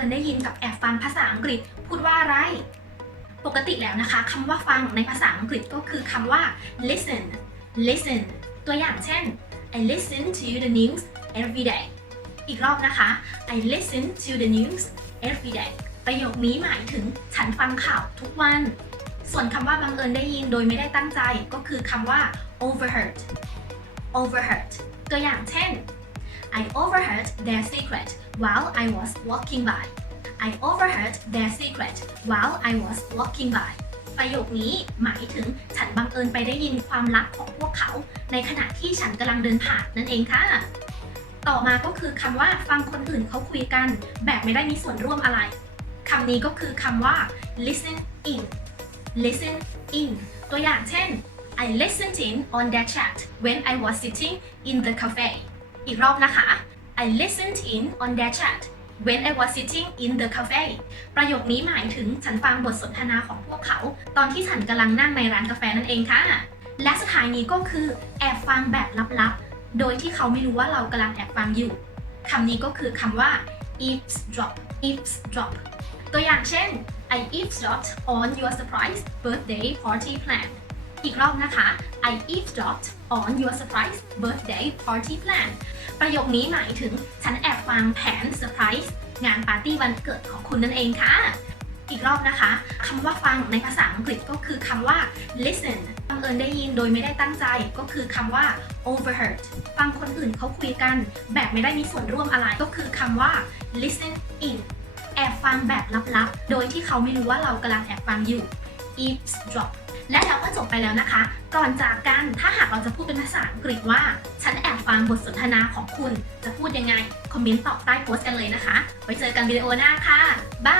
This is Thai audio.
อิญได้ยินกับแอบฟังภาษาอังกฤษพูดว่าอะไร ปกติแล้วนะคะคำว่าฟังในภาษาอังกฤษก็คือคำว่า listen listen ตัวอย่างเช่น I listen to the news every day อีกรอบนะคะ I listen to the news every day ประโยคนี้หมายถึงฉันฟังข่าวทุกวัน ส่วนคำว่าบังเอิญได้ยินโดยไม่ได้ตั้งใจก็คือคำว่า overheard overheard ตัวอย่างเช่น I overheard their secret while I was walking by I overheard their secret while I was walking by ประโยคนี้หมายถึงฉันบังเอิญไปได้ยินความลับของพวกเขา ในขณะที่ฉันกำลังเดินผ่านนั่นเองค่ะ ต่อมาก็คือคำว่าฟังคนอื่นเขาคุยกัน แบบไม่ได้มีส่วนร่วมอะไรคำนี้ก็คือคำว่า listen in listen in ตัวอย่างเช่น I listened in on their chat when I was sitting in the cafe อีกรอบนะคะ I listened in on their chat when I was sitting in the cafe ประโยคนี้หมายถึงฉันฟังบทสนทนาของพวกเขา ตอนที่ฉันกำลังนั่งในร้านกาแฟนั่นเองค่ะ และสุดท้ายนี้ก็คือแอบฟังแบบลับๆ โดยที่เขาไม่รู้ว่าเรากำลังแอบฟังอยู่ คำนี้ก็คือคำว่า eavesdrop eavesdrop ตัวอย่างเช่น I eavesdropped on your surprise birthday party plan อีกรอบนะคะ I eavesdropped on your surprise birthday party plan ประโยคนี้หมายถึงฉันแอบฟังแผนเซอร์ไพรส์งานปาร์ตี้วันเกิดของคุณนั่นเองค่ะ อีกรอบนะคะคำว่าฟังในภาษาอังกฤษก็คือคำว่า listen บังเอิญได้ยินโดยไม่ได้ตั้งใจก็คือคำว่า overheard ฟังคนอื่นเขาคุยกัน แบบไม่ได้มีส่วนร่วมอะไรก็คือคำว่า listen in แอบฟังแบบลับๆ โดยที่เขาไม่รู้ว่าเรากำลังแอบฟังอยู่ eavesdrop และเราก็จบไปแล้วนะคะ ก่อนจากกันถ้าหากเราจะพูดเป็นภาษาอังกฤษว่า ฉันแอบฟังบทสนทนาของคุณ จะพูดยังไง คอมเมนต์ตอบใต้โพสต์กันเลยนะคะ ไว้เจอกันวิดีโอหน้าค่ะ บาย